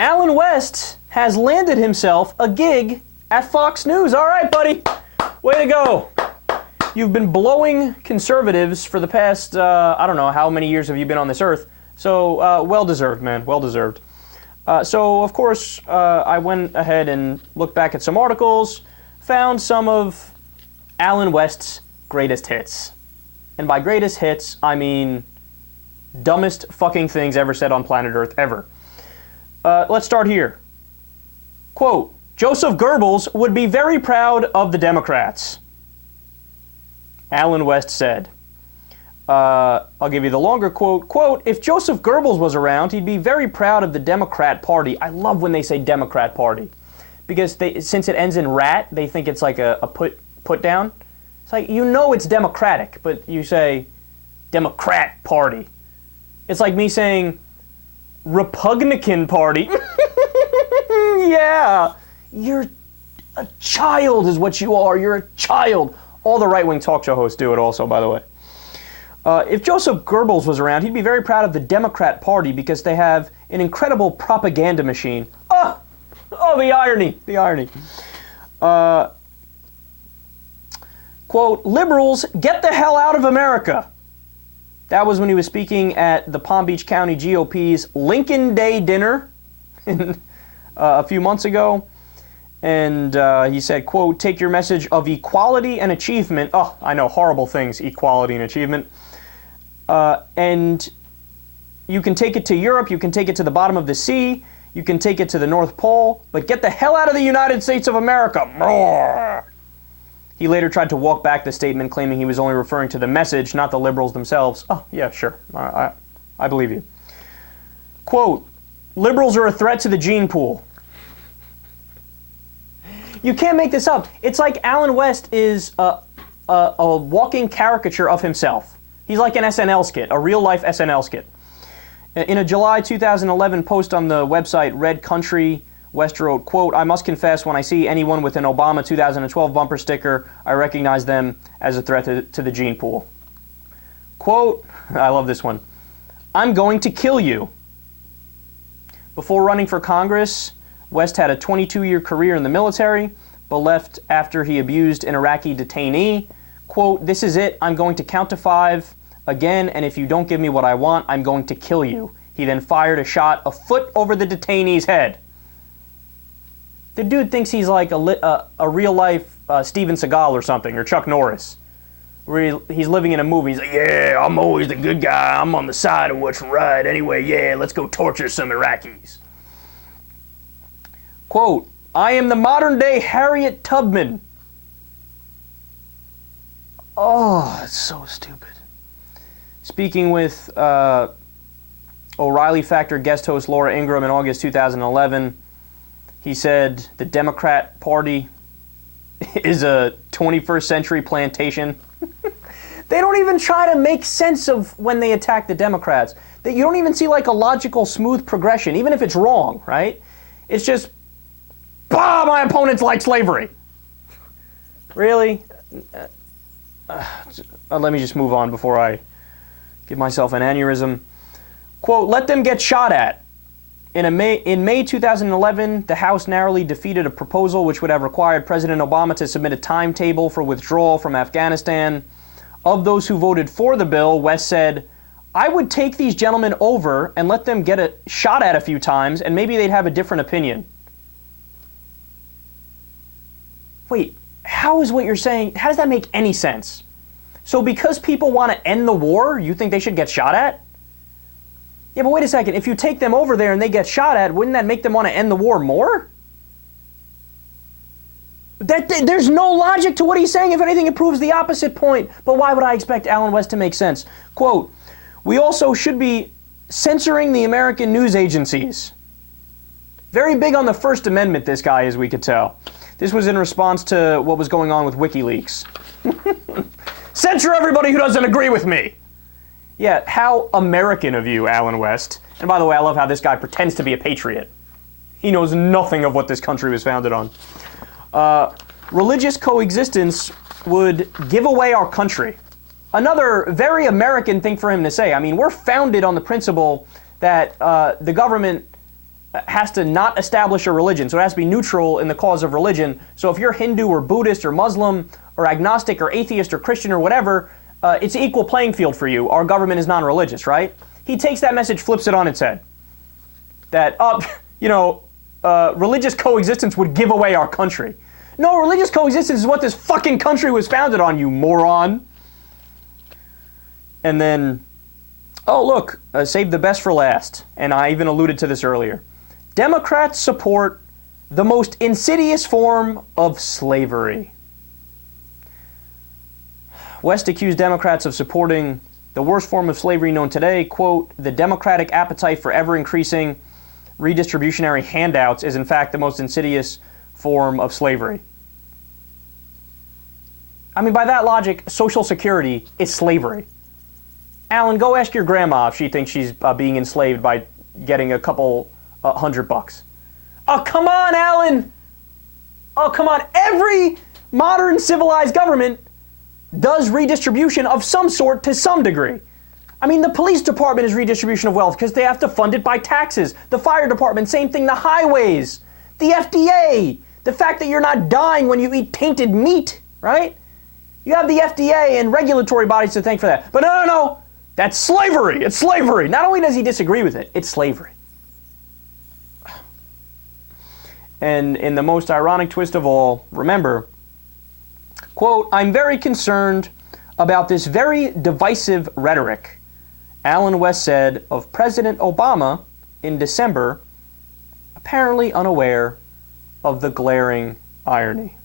Alan West has landed himself a gig at Fox News. All right, buddy. Way to go. You've been blowing conservatives for the past, I don't know, how many years have you been on this earth? So, well-deserved, man. Well-deserved. So, of course, I went ahead and looked back at some articles, found some of Alan West's greatest hits. And by greatest hits, I mean dumbest fucking things ever said on planet Earth, ever. Let's start here. Quote, Joseph Goebbels would be very proud of the Democrats. Alan West said. I'll give you the longer quote. Quote, if Joseph Goebbels was around, he'd be very proud of the Democrat Party. I love when they say Democrat Party. Because since it ends in rat, they think it's like a put down. It's like, you know it's Democratic, but you say Democrat Party. It's like me saying Republican Party. Yeah, you're a child is what you are. You're a child. All the right-wing talk show hosts do it also, by the way. If Joseph Goebbels was around, he'd be very proud of the Democrat Party because they have an incredible propaganda machine. Oh, the irony, the irony. Quote, liberals, get the hell out of America. That was when he was speaking at the Palm Beach County GOP's Lincoln Day dinner a few months ago. And he said, quote, take your message of equality and achievement. Oh, I know, horrible things, equality and achievement. And you can take it to Europe, you can take it to the bottom of the sea, you can take it to the North Pole, but get the hell out of the United States of America. Roar. He later tried to walk back the statement, claiming he was only referring to the message, not the liberals themselves. Oh, yeah, sure. I believe you. Quote, liberals are a threat to the gene pool. You can't make this up. It's like Alan West is a walking caricature of himself. He's like an SNL skit, a real-life SNL skit. In a July 2011 post on the website Red Country, West wrote, quote, I must confess, when I see anyone with an Obama 2012 bumper sticker, I recognize them as a threat to the gene pool. Quote, I love this one, I'm going to kill you. Before running for Congress, West had a 22-year career in the military, but left after he abused an Iraqi detainee. Quote, this is it, I'm going to count to 5 again, and if you don't give me what I want, I'm going to kill you. He then fired a shot a foot over the detainee's head. The dude thinks he's like a real-life Steven Seagal or something, or Chuck Norris, where he's living in a movie. He's like, yeah, I'm always the good guy. I'm on the side of what's right. Anyway, yeah, let's go torture some Iraqis. Quote, I am the modern-day Harriet Tubman. Oh, it's so stupid. Speaking with O'Reilly Factor guest host Laura Ingraham in August 2011, he said the Democrat Party is a 21st century plantation. They don't even try to make sense of when they attack the Democrats. You don't even see like a logical, smooth progression, even if it's wrong, right? It's just, bah, my opponents like slavery. Really? Let me just move on before I give myself an aneurysm. Quote, let them get shot at. In May 2011, the House narrowly defeated a proposal which would have required President Obama to submit a timetable for withdrawal from Afghanistan. Of those who voted for the bill, West said, I would take these gentlemen over and let them get shot at a few times, and maybe they'd have a different opinion. Wait, how is what you're saying, how does that make any sense? So because people want to end the war, you think they should get shot at? Yeah, but wait a second. If you take them over there and they get shot at, wouldn't that make them want to end the war more? There's no logic to what he's saying. If anything, it proves the opposite point. But why would I expect Alan West to make sense? Quote, we also should be censoring the American news agencies. Very big on the First Amendment, this guy, as we could tell. This was in response to what was going on with WikiLeaks. Censor everybody who doesn't agree with me. Yeah, how American of you, Alan West. And by the way, I love how this guy pretends to be a patriot. He knows nothing of what this country was founded on. Religious coexistence would give away our country. Another very American thing for him to say. I mean, we're founded on the principle that the government has to not establish a religion, so it has to be neutral in the cause of religion. So if you're Hindu or Buddhist or Muslim or agnostic or atheist or Christian or whatever, it's an equal playing field for you. Our government is non-religious, right? He takes that message, flips it on its head. That, religious coexistence would give away our country. No, religious coexistence is what this fucking country was founded on, you moron. And then, oh look, save the best for last. And I even alluded to this earlier. Democrats support the most insidious form of slavery. West accused Democrats of supporting the worst form of slavery known today. Quote, the Democratic appetite for ever-increasing redistributionary handouts is in fact the most insidious form of slavery. I mean, by that logic, Social Security is slavery. Alan, go ask your grandma if she thinks she's being enslaved by getting a couple $100. Oh, come on, Alan! Oh, come on. Every modern civilized government does redistribution of some sort to some degree. I mean, the police department is redistribution of wealth because they have to fund it by taxes. The fire department, same thing. The highways, the FDA, the fact that you're not dying when you eat tainted meat, right? You have the FDA and regulatory bodies to thank for that. But no. That's slavery. It's slavery. Not only does he disagree with it, it's slavery. And in the most ironic twist of all, remember, quote, I'm very concerned about this very divisive rhetoric, Allen West said of President Obama in December, apparently unaware of the glaring irony.